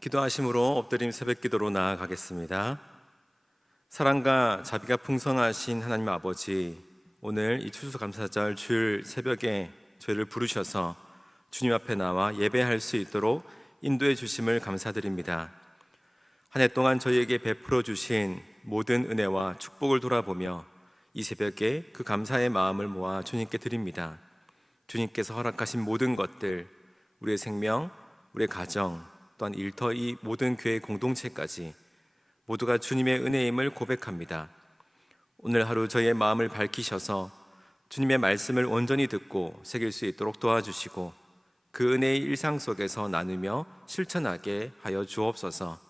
기도하심으로 엎드림 새벽기도로 나아가겠습니다. 사랑과 자비가 풍성하신 하나님 아버지, 오늘 이 추수감사절 주일 새벽에 저희를 부르셔서 주님 앞에 나와 예배할 수 있도록 인도해 주심을 감사드립니다. 한 해 동안 저희에게 베풀어 주신 모든 은혜와 축복을 돌아보며 이 새벽에 그 감사의 마음을 모아 주님께 드립니다. 주님께서 허락하신 모든 것들, 우리의 생명, 우리의 가정, 또한 일터 이 모든 교회 공동체까지 모두가 주님의 은혜임을 고백합니다. 오늘 하루 저희의 마음을 밝히셔서 주님의 말씀을 온전히 듣고 새길 수 있도록 도와주시고 그 은혜의 일상 속에서 나누며 실천하게 하여 주옵소서.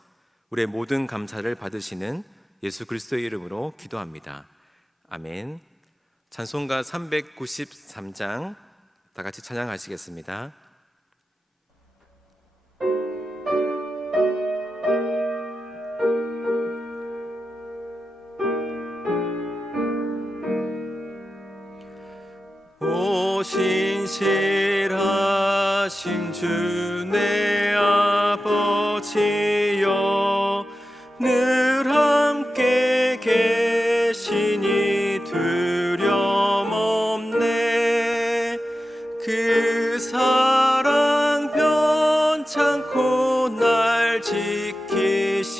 우리의 모든 감사를 받으시는 예수 그리스도의 이름으로 기도합니다. 아멘. 찬송가 393장 다 같이 찬양하시겠습니다. 신실하신 주 내 아버지여, 늘 함께 계시니 두려움 없네. 그 사랑 변찮고 날 지키시며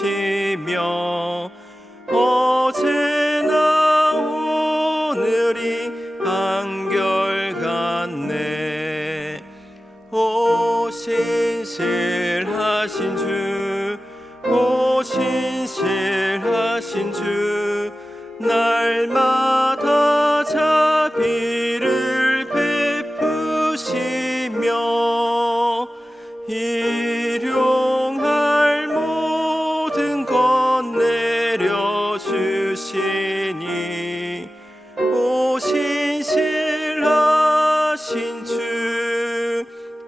어제나 오늘이 한결같네. 오 신실하신 주, 오 신실하신 주, 날마다 자비를 베푸시며 일용할 모든 것 내려주시니 오 신실하신 주,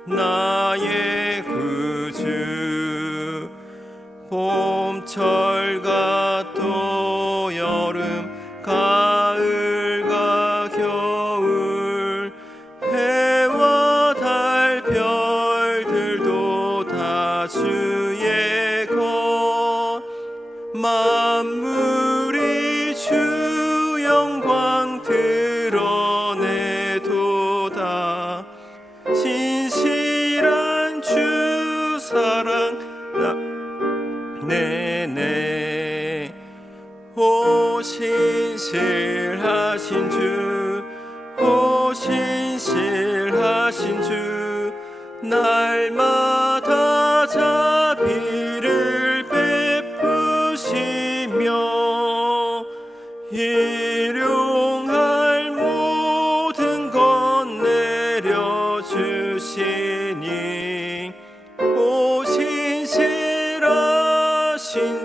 나의 구주. 봄철과 또 여름, 가을과 겨울, 해와 달 별들도 다 주의 것. 만물이 주 영광 드러내도다. 신실한 주 사랑 네네. 오 신실하신 주, 오 신실하신 주, 날마다 자비를 베푸시며 일용할 모든 것 내려주시니 오 신실하신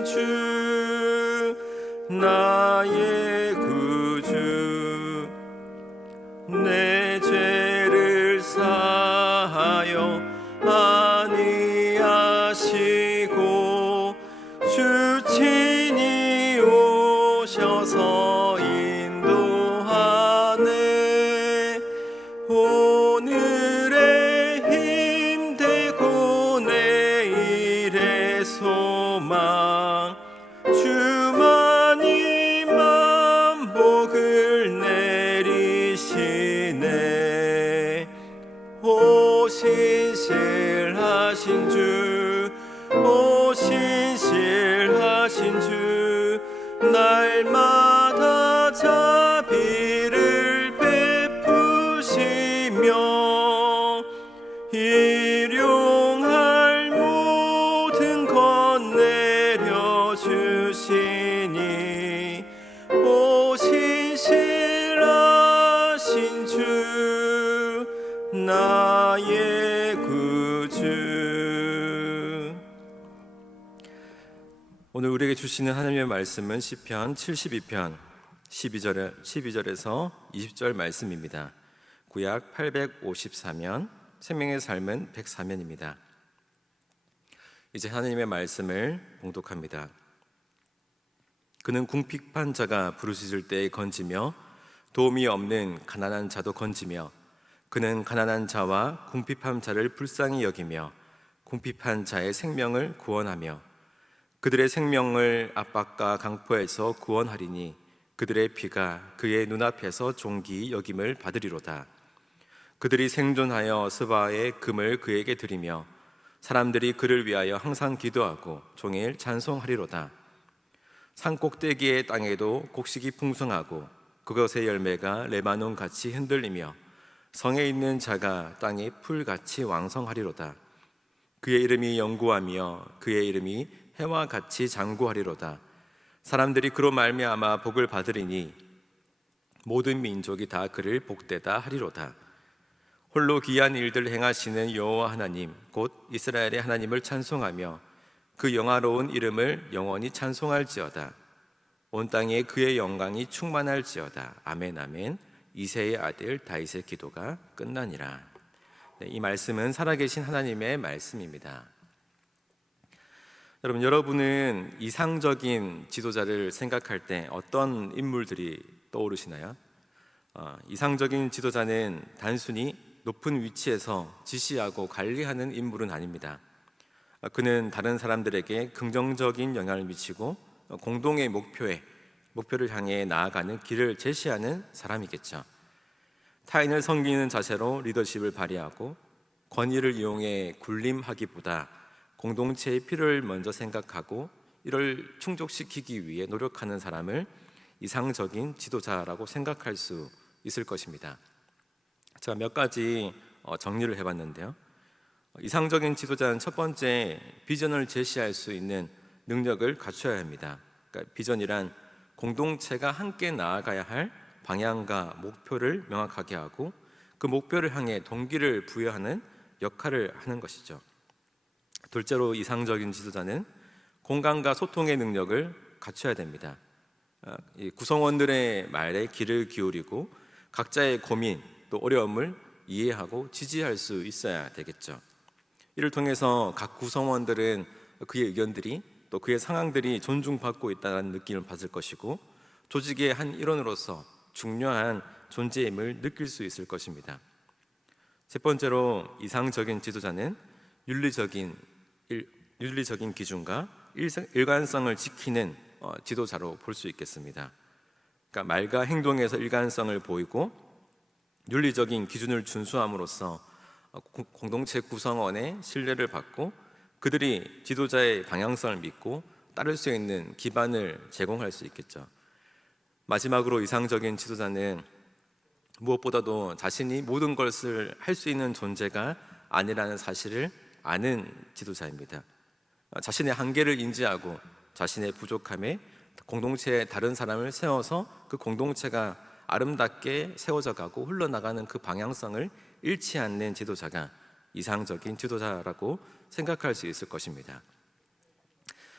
주, 나의 구주. 내 죄를 사하여 안위하시고 주 친히 오셔서 인도하네. 오늘의 힘되고 내일의 소망, 주만이 만복을 내리시네. 오 신실하신 주, 오 신실하신 주, 날마다 자비를 베푸시며 일용할 모든 것 내려주시니 오 신실하신 주, 나의 구주. 오늘 우리에게 주시는 하나님의 말씀은 시편 72편 12절에서 20절 말씀입니다. 구약 854면, 생명의 삶은 104면입니다. 이제 하나님의 말씀을 봉독합니다. 그는 궁핍한 자가 부르짖을 때에 건지며 도움이 없는 가난한 자도 건지며 그는 가난한 자와 궁핍한 자를 불쌍히 여기며 궁핍한 자의 생명을 구원하며 그들의 생명을 압박과 강포에서 구원하리니 그들의 피가 그의 눈앞에서 존귀 여김을 받으리로다. 그들이 생존하여 스바의 금을 그에게 드리며 사람들이 그를 위하여 항상 기도하고 종일 찬송하리로다. 산 꼭대기의 땅에도 곡식이 풍성하고 그것의 열매가 레바논 같이 흔들리며 성에 있는 자가 땅의 풀같이 왕성하리로다. 그의 이름이 영구하며 그의 이름이 해와 같이 장구하리로다. 사람들이 그로 말미암아 복을 받으리니 모든 민족이 다 그를 복되다 하리로다. 홀로 기이한 일들 행하시는 여호와 하나님 곧 이스라엘의 하나님을 찬송하며 그 영화로운 이름을 영원히 찬송할지어다. 온 땅에 그의 영광이 충만할지어다. 아멘 아멘. 이새의 아들 다윗의 기도가 끝나니라. 이 말씀은 살아계신 하나님의 말씀입니다. 여러분은 이상적인 지도자를 생각할 때 어떤 인물들이 떠오르시나요? 이상적인 지도자는 단순히 높은 위치에서 지시하고 관리하는 인물은 아닙니다. 그는 다른 사람들에게 긍정적인 영향을 미치고 공동의 목표를 향해 나아가는 길을 제시하는 사람이겠죠. 타인을 섬기는 자세로 리더십을 발휘하고 권위를 이용해 군림하기보다 공동체의 필요를 먼저 생각하고 이를 충족시키기 위해 노력하는 사람을 이상적인 지도자라고 생각할 수 있을 것입니다. 제가 몇 가지 정리를 해봤는데요. 이상적인 지도자는 첫 번째, 비전을 제시할 수 있는 능력을 갖춰야 합니다. 그러니까 비전이란 공동체가 함께 나아가야 할 방향과 목표를 명확하게 하고 그 목표를 향해 동기를 부여하는 역할을 하는 것이죠. 둘째로, 이상적인 지도자는 공감과 소통의 능력을 갖춰야 됩니다. 구성원들의 말에 귀를 기울이고 각자의 고민 또 어려움을 이해하고 지지할 수 있어야 되겠죠. 이를 통해서 각 구성원들은 그의 의견들이 또 그의 상황들이 존중받고 있다는 느낌을 받을 것이고 조직의 한 일원으로서 중요한 존재임을 느낄 수 있을 것입니다. 세 번째로, 이상적인 지도자는 윤리적인 기준과 일관성을 지키는 지도자로 볼 수 있겠습니다. 그러니까 말과 행동에서 일관성을 보이고 윤리적인 기준을 준수함으로써 공동체 구성원의 신뢰를 받고 그들이 지도자의 방향성을 믿고 따를 수 있는 기반을 제공할 수 있겠죠. 마지막으로, 이상적인 지도자는 무엇보다도 자신이 모든 것을 할 수 있는 존재가 아니라는 사실을 아는 지도자입니다. 자신의 한계를 인지하고 자신의 부족함에 공동체의 다른 사람을 세워서 그 공동체가 아름답게 세워져 가고 흘러나가는 그 방향성을 잃지 않는 지도자가 이상적인 지도자라고 생각할 수 있을 것입니다.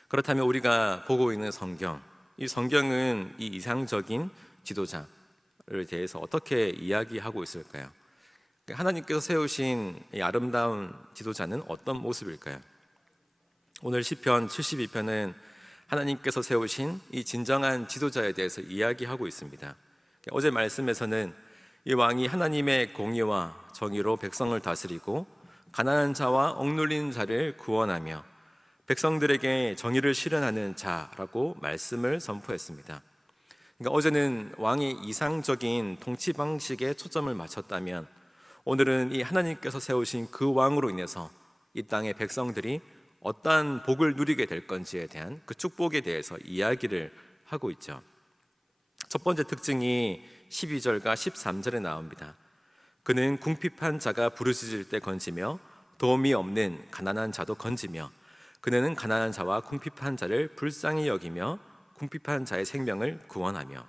그렇다면 우리가 보고 있는 성경, 이 성경은 이 이상적인 지도자를 대해서 어떻게 이야기하고 있을까요? 하나님께서 세우신 이 아름다운 지도자는 어떤 모습일까요? 오늘 시편 72편은 하나님께서 세우신 이 진정한 지도자에 대해서 이야기하고 있습니다. 어제 말씀에서는 이 왕이 하나님의 공의와 정의로 백성을 다스리고 가난한 자와 억눌린 자를 구원하며 백성들에게 정의를 실현하는 자라고 말씀을 선포했습니다. 그러니까 어제는 왕의 이상적인 통치 방식에 초점을 맞췄다면 오늘은 이 하나님께서 세우신 그 왕으로 인해서 이 땅의 백성들이 어떠한 복을 누리게 될 건지에 대한 그 축복에 대해서 이야기를 하고 있죠. 첫 번째 특징이 12절과 13절에 나옵니다. 그는 궁핍한 자가 부르짖을 때 건지며 도움이 없는 가난한 자도 건지며 그는 가난한 자와 궁핍한 자를 불쌍히 여기며 궁핍한 자의 생명을 구원하며.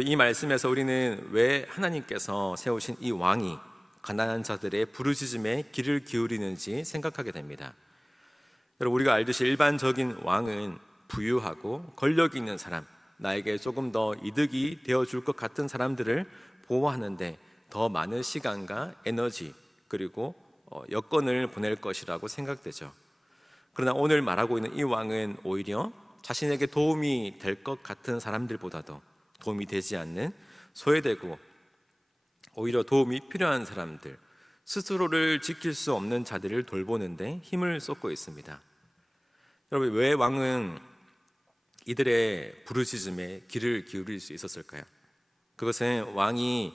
이 말씀에서 우리는 왜 하나님께서 세우신 이 왕이 가난한 자들의 부르짖음에 귀를 기울이는지 생각하게 됩니다. 우리가 알듯이 일반적인 왕은 부유하고 권력이 있는 사람, 나에게 조금 더 이득이 되어줄 것 같은 사람들을 보호하는데 더 많은 시간과 에너지 그리고 여건을 보낼 것이라고 생각되죠. 그러나 오늘 말하고 있는 이 왕은 오히려 자신에게 도움이 될 것 같은 사람들보다도 도움이 되지 않는 소외되고 오히려 도움이 필요한 사람들, 스스로를 지킬 수 없는 자들을 돌보는데 힘을 쏟고 있습니다. 여러분, 왜 왕은 이들의 부르짖음에 귀를 기울일 수 있었을까요? 그것은 왕이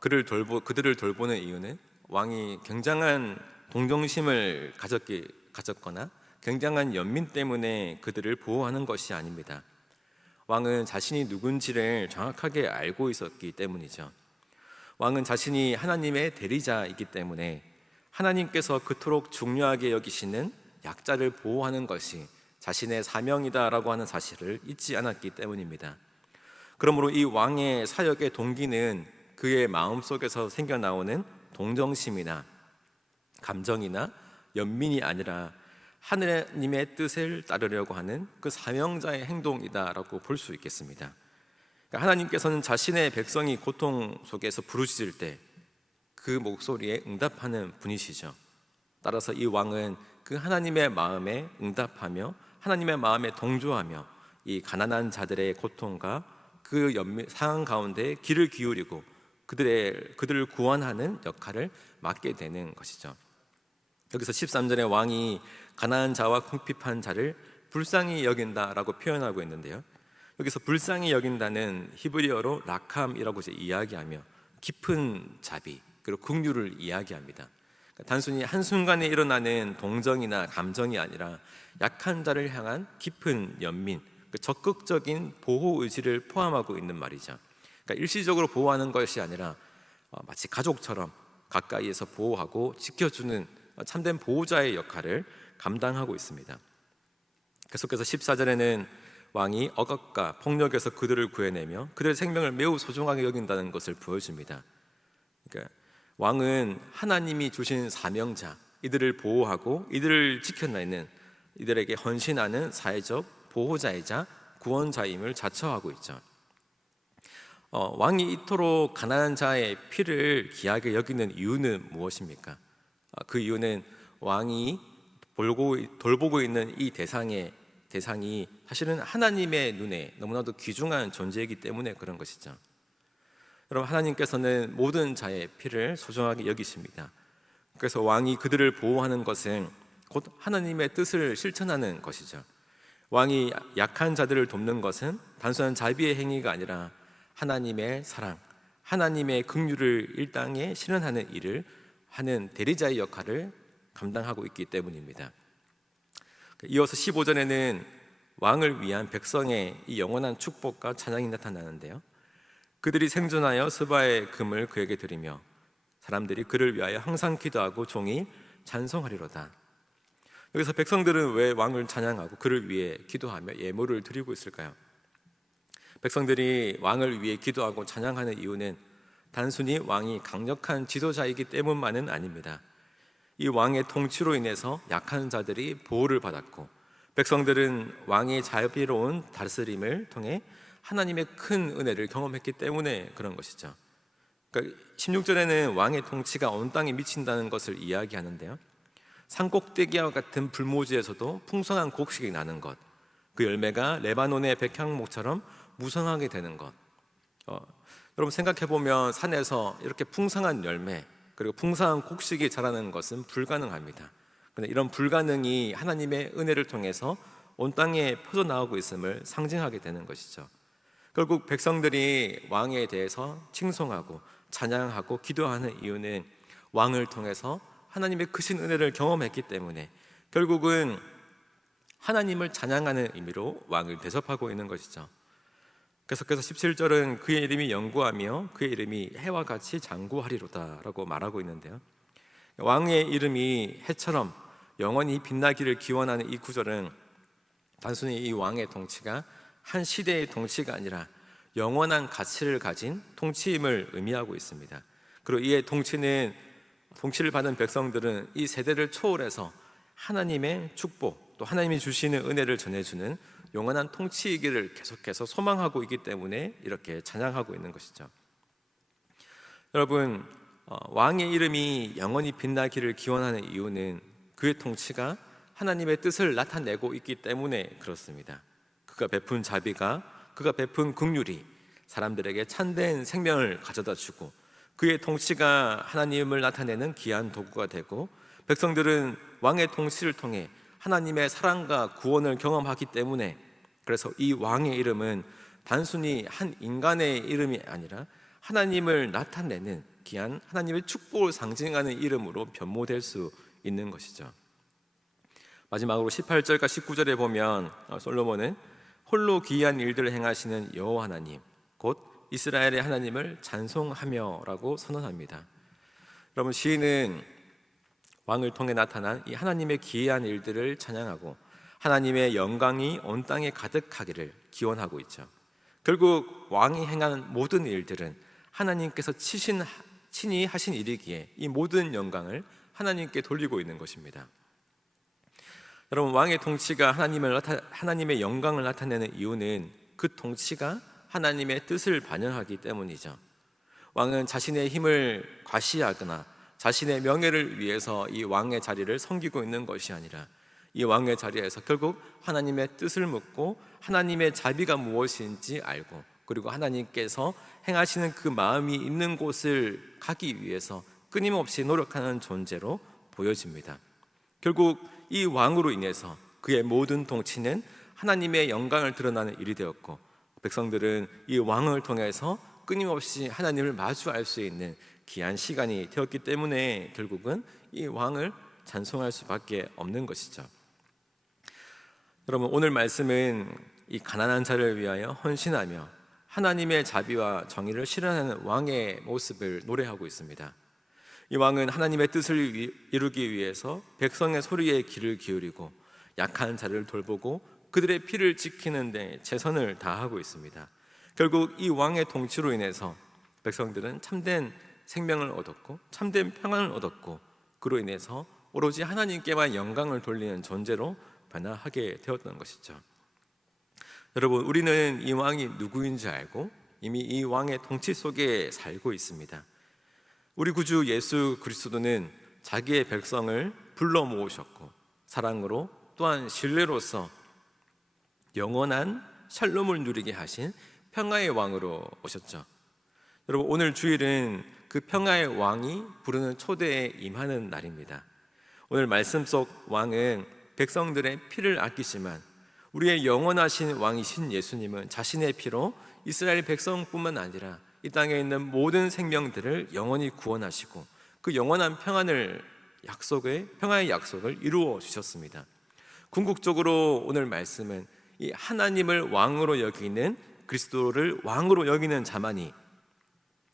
그들을 돌보는 이유는 왕이 굉장한 동정심을 가졌거나 굉장한 연민 때문에 그들을 보호하는 것이 아닙니다. 왕은 자신이 누군지를 정확하게 알고 있었기 때문이죠. 왕은 자신이 하나님의 대리자이기 때문에 하나님께서 그토록 중요하게 여기시는 약자를 보호하는 것이 자신의 사명이다라고 하는 사실을 잊지 않았기 때문입니다. 그러므로 이 왕의 사역의 동기는 그의 마음속에서 생겨나오는 동정심이나 감정이나 연민이 아니라 하느님의 뜻을 따르려고 하는 그 사명자의 행동이다라고 볼 수 있겠습니다. 그러니까 하나님께서는 자신의 백성이 고통 속에서 부르짖을 때 그 목소리에 응답하는 분이시죠. 따라서 이 왕은 그 하나님의 마음에 응답하며 하나님의 마음에 동조하며 이 가난한 자들의 고통과 그 상황 가운데 귀를 기울이고 그들을 구원하는 역할을 맡게 되는 것이죠. 여기서 13절에 왕이 가난한 자와 궁핍한 자를 불쌍히 여긴다라고 표현하고 있는데요, 여기서 불쌍히 여긴다는 히브리어로 라캄이라고 이야기하며 깊은 자비 그리고 긍휼을 이야기합니다. 그러니까 단순히 한순간에 일어나는 동정이나 감정이 아니라 약한 자를 향한 깊은 연민, 적극적인 보호 의지를 포함하고 있는 말이죠. 그러니까 일시적으로 보호하는 것이 아니라 마치 가족처럼 가까이에서 보호하고 지켜주는 참된 보호자의 역할을 감당하고 있습니다. 계속해서 14절에는 왕이 억압과 폭력에서 그들을 구해내며 그들의 생명을 매우 소중하게 여긴다는 것을 보여줍니다. 그러니까 왕은 하나님이 주신 사명자, 이들을 보호하고 이들을 지켜내는, 이들에게 헌신하는 사회적 보호자이자 구원자임을 자처하고 있죠. 왕이 이토록 가난한 자의 피를 귀하게 여기는 이유는 무엇입니까? 그 이유는 왕이 돌보고 있는 이 대상이 사실은 하나님의 눈에 너무나도 귀중한 존재이기 때문에 그런 것이죠. 여러분, 하나님께서는 모든 자의 피를 소중하게 여기십니다. 그래서 왕이 그들을 보호하는 것은 곧 하나님의 뜻을 실천하는 것이죠. 왕이 약한 자들을 돕는 것은 단순한 자비의 행위가 아니라 하나님의 사랑, 하나님의 긍휼을 이 땅에 실현하는 일을 하는 대리자의 역할을 감당하고 있기 때문입니다. 이어서 15절에는 왕을 위한 백성의 이 영원한 축복과 찬양이 나타나는데요, 그들이 생존하여 스바의 금을 그에게 드리며 사람들이 그를 위하여 항상 기도하고 종일 찬송하리로다. 여기서 백성들은 왜 왕을 찬양하고 그를 위해 기도하며 예물을 드리고 있을까요? 백성들이 왕을 위해 기도하고 찬양하는 이유는 단순히 왕이 강력한 지도자이기 때문만은 아닙니다. 이 왕의 통치로 인해서 약한 자들이 보호를 받았고 백성들은 왕의 자비로운 다스림을 통해 하나님의 큰 은혜를 경험했기 때문에 그런 것이죠. 그러니까 16절에는 왕의 통치가 온 땅에 미친다는 것을 이야기하는데요, 산꼭대기와 같은 불모지에서도 풍성한 곡식이 나는 것, 그 열매가 레바논의 백향목처럼 무성하게 되는 것. 여러분, 생각해보면 산에서 이렇게 풍성한 열매 그리고 풍성한 곡식이 자라는 것은 불가능합니다. 그런데 이런 불가능이 하나님의 은혜를 통해서 온 땅에 퍼져나오고 있음을 상징하게 되는 것이죠. 결국 백성들이 왕에 대해서 칭송하고 찬양하고 기도하는 이유는 왕을 통해서 하나님의 크신 은혜를 경험했기 때문에 결국은 하나님을 찬양하는 의미로 왕을 대접하고 있는 것이죠. 계속해서 17절은 그의 이름이 영구하며 그의 이름이 해와 같이 장구하리로다 라고 말하고 있는데요, 왕의 이름이 해처럼 영원히 빛나기를 기원하는 이 구절은 단순히 이 왕의 통치가 한 시대의 통치가 아니라 영원한 가치를 가진 통치임을 의미하고 있습니다. 그리고 이의 통치를 받은 백성들은 이 세대를 초월해서 하나님의 축복, 또 하나님이 주시는 은혜를 전해주는 영원한 통치이기를 계속해서 소망하고 있기 때문에 이렇게 찬양하고 있는 것이죠. 여러분, 왕의 이름이 영원히 빛나기를 기원하는 이유는 그의 통치가 하나님의 뜻을 나타내고 있기 때문에 그렇습니다. 그가 베푼 자비가, 그가 베푼 긍휼이 사람들에게 참된 생명을 가져다 주고 그의 통치가 하나님을 나타내는 귀한 도구가 되고, 백성들은 왕의 통치를 통해 하나님의 사랑과 구원을 경험하기 때문에, 그래서 이 왕의 이름은 단순히 한 인간의 이름이 아니라 하나님을 나타내는 귀한 하나님의 축복을 상징하는 이름으로 변모될 수 있는 것이죠. 마지막으로 18절과 19절에 보면 솔로몬은 홀로 기이한 일들을 행하시는 여호와 하나님, 곧 이스라엘의 하나님을 찬송하며라고 선언합니다. 여러분, 시인은 왕을 통해 나타난 이 하나님의 기이한 일들을 찬양하고 하나님의 영광이 온 땅에 가득하기를 기원하고 있죠. 결국 왕이 행하는 모든 일들은 하나님께서 친히 하신 일이기에 이 모든 영광을 하나님께 돌리고 있는 것입니다. 여러분, 왕의 통치가 하나님의 영광을 나타내는 이유는 그 통치가 하나님의 뜻을 반영하기 때문이죠. 왕은 자신의 힘을 과시하거나 자신의 명예를 위해서 이 왕의 자리를 섬기고 있는 것이 아니라 이 왕의 자리에서 결국 하나님의 뜻을 묻고 하나님의 자비가 무엇인지 알고, 그리고 하나님께서 행하시는 그 마음이 있는 곳을 가기 위해서 끊임없이 노력하는 존재로 보여집니다. 결국 이 왕으로 인해서 그의 모든 통치는 하나님의 영광을 드러나는 일이 되었고, 백성들은 이 왕을 통해서 끊임없이 하나님을 마주할 수 있는 귀한 시간이 되었기 때문에 결국은 이 왕을 찬송할 수밖에 없는 것이죠. 여러분, 오늘 말씀은 이 가난한 자를 위하여 헌신하며 하나님의 자비와 정의를 실현하는 왕의 모습을 노래하고 있습니다. 이 왕은 하나님의 뜻을 이루기 위해서 백성의 소리에 귀를 기울이고 약한 자를 돌보고 그들의 피를 지키는 데 최선을 다하고 있습니다. 결국 이 왕의 통치로 인해서 백성들은 참된 생명을 얻었고 참된 평안을 얻었고, 그로 인해서 오로지 하나님께만 영광을 돌리는 존재로 변화하게 되었던 것이죠. 여러분, 우리는 이 왕이 누구인지 알고 이미 이 왕의 통치 속에 살고 있습니다. 우리 구주 예수 그리스도는 자기의 백성을 불러 모으셨고 사랑으로 또한 신뢰로서 영원한 샬롬을 누리게 하신 평화의 왕으로 오셨죠. 여러분, 오늘 주일은 그 평화의 왕이 부르는 초대에 임하는 날입니다. 오늘 말씀 속 왕은 백성들의 피를 아끼지만 우리의 영원하신 왕이신 예수님은 자신의 피로 이스라엘 백성뿐만 아니라 이 땅에 있는 모든 생명들을 영원히 구원하시고 그 영원한 평화의 약속을 이루어 주셨습니다. 궁극적으로 오늘 말씀은 이 하나님을 왕으로 여기는, 그리스도를 왕으로 여기는 자만이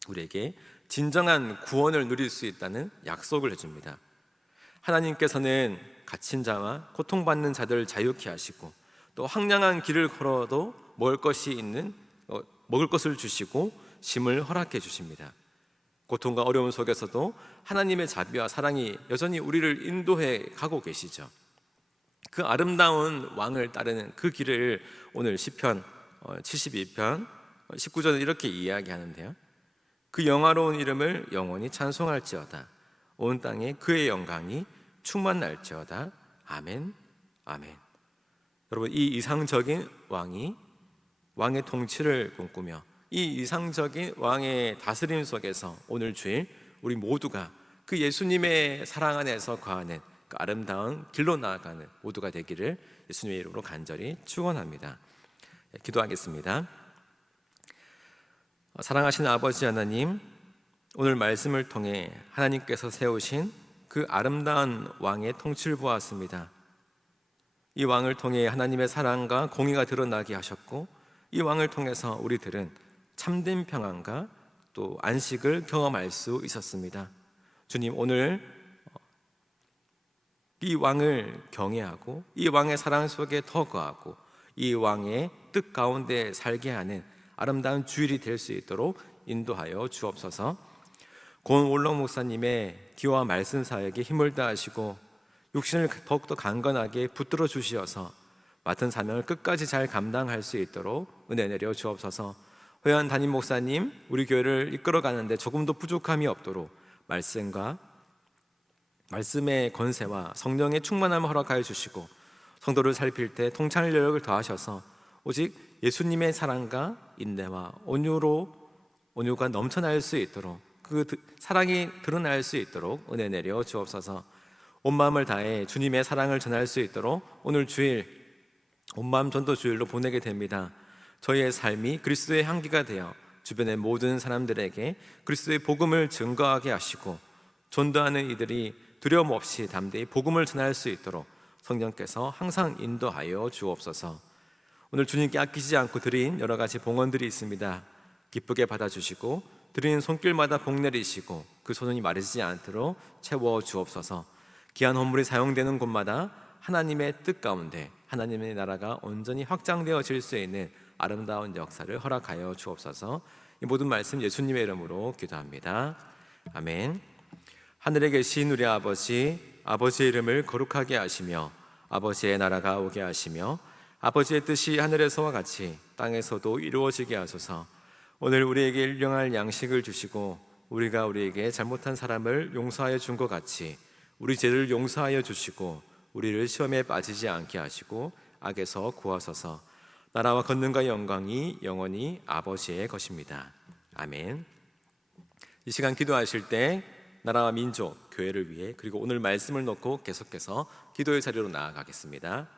우리에게 진정한 구원을 누릴 수 있다는 약속을 해줍니다. 하나님께서는 갇힌 자와 고통받는 자들을 자유케 하시고 또 황량한 길을 걸어도 먹을 것을 주시고 쉼을 허락해 주십니다. 고통과 어려움 속에서도 하나님의 자비와 사랑이 여전히 우리를 인도해 가고 계시죠. 그 아름다운 왕을 따르는 그 길을 오늘 시편 72편 19절은 이렇게 이야기하는데요. 그 영화로운 이름을 영원히 찬송할지어다. 온 땅에 그의 영광이 충만할지어다. 아멘, 아멘. 여러분, 이 이상적인 왕의 통치를 꿈꾸며 이 이상적인 왕의 다스림 속에서 오늘 주일 우리 모두가 그 예수님의 사랑 안에서 거하는 그 아름다운 길로 나아가는 모두가 되기를 예수님의 이름으로 간절히 축원합니다. 기도하겠습니다. 사랑하시는 아버지 하나님, 오늘 말씀을 통해 하나님께서 세우신 그 아름다운 왕의 통치를 보았습니다. 이 왕을 통해 하나님의 사랑과 공의가 드러나게 하셨고 이 왕을 통해서 우리들은 참된 평안과 또 안식을 경험할 수 있었습니다. 주님, 오늘 이 왕을 경외하고 이 왕의 사랑 속에 더 거하고 이 왕의 뜻 가운데 살게 하는 아름다운 주일이 될 수 있도록 인도하여 주옵소서. 고은올록 목사님의 기와 말씀 사역에 힘을 다하시고 육신을 더욱더 강건하게 붙들어 주시어서 맡은 사명을 끝까지 잘 감당할 수 있도록 은혜 내려 주옵소서. 호연 담임 목사님, 우리 교회를 이끌어가는데 조금도 부족함이 없도록 말씀의 권세와 성령의 충만함을 허락하여 주시고 성도를 살필 때 통찰력을 더하셔서 오직 예수님의 사랑과 인내와 온유가 넘쳐날 수 있도록 사랑이 드러날 수 있도록 은혜 내려 주옵소서. 온 마음을 다해 주님의 사랑을 전할 수 있도록 오늘 주일 온마음 전도 주일로 보내게 됩니다. 저희의 삶이 그리스도의 향기가 되어 주변의 모든 사람들에게 그리스도의 복음을 증거하게 하시고 전도하는 이들이 두려움 없이 담대히 복음을 전할 수 있도록 성령께서 항상 인도하여 주옵소서. 오늘 주님께 아끼지 않고 드린 여러 가지 봉헌들이 있습니다. 기쁘게 받아주시고 드리는 손길마다 복 내리시고 그 손이 마르지 않도록 채워 주옵소서. 귀한 헌물이 사용되는 곳마다 하나님의 뜻 가운데 하나님의 나라가 온전히 확장되어질 수 있는 아름다운 역사를 허락하여 주옵소서. 이 모든 말씀 예수님의 이름으로 기도합니다. 아멘. 하늘에 계신 우리 아버지, 아버지의 이름을 거룩하게 하시며 아버지의 나라가 오게 하시며 아버지의 뜻이 하늘에서와 같이 땅에서도 이루어지게 하소서. 오늘 우리에게 일용할 양식을 주시고 우리가 우리에게 잘못한 사람을 용서하여 준 것 같이 우리 죄를 용서하여 주시고 우리를 시험에 빠지지 않게 하시고 악에서 구하소서. 나라와 권능과 영광이 영원히 아버지의 것입니다. 아멘. 이 시간 기도하실 때 나라와 민족, 교회를 위해 그리고 오늘 말씀을 놓고 계속해서 기도의 자리로 나아가겠습니다.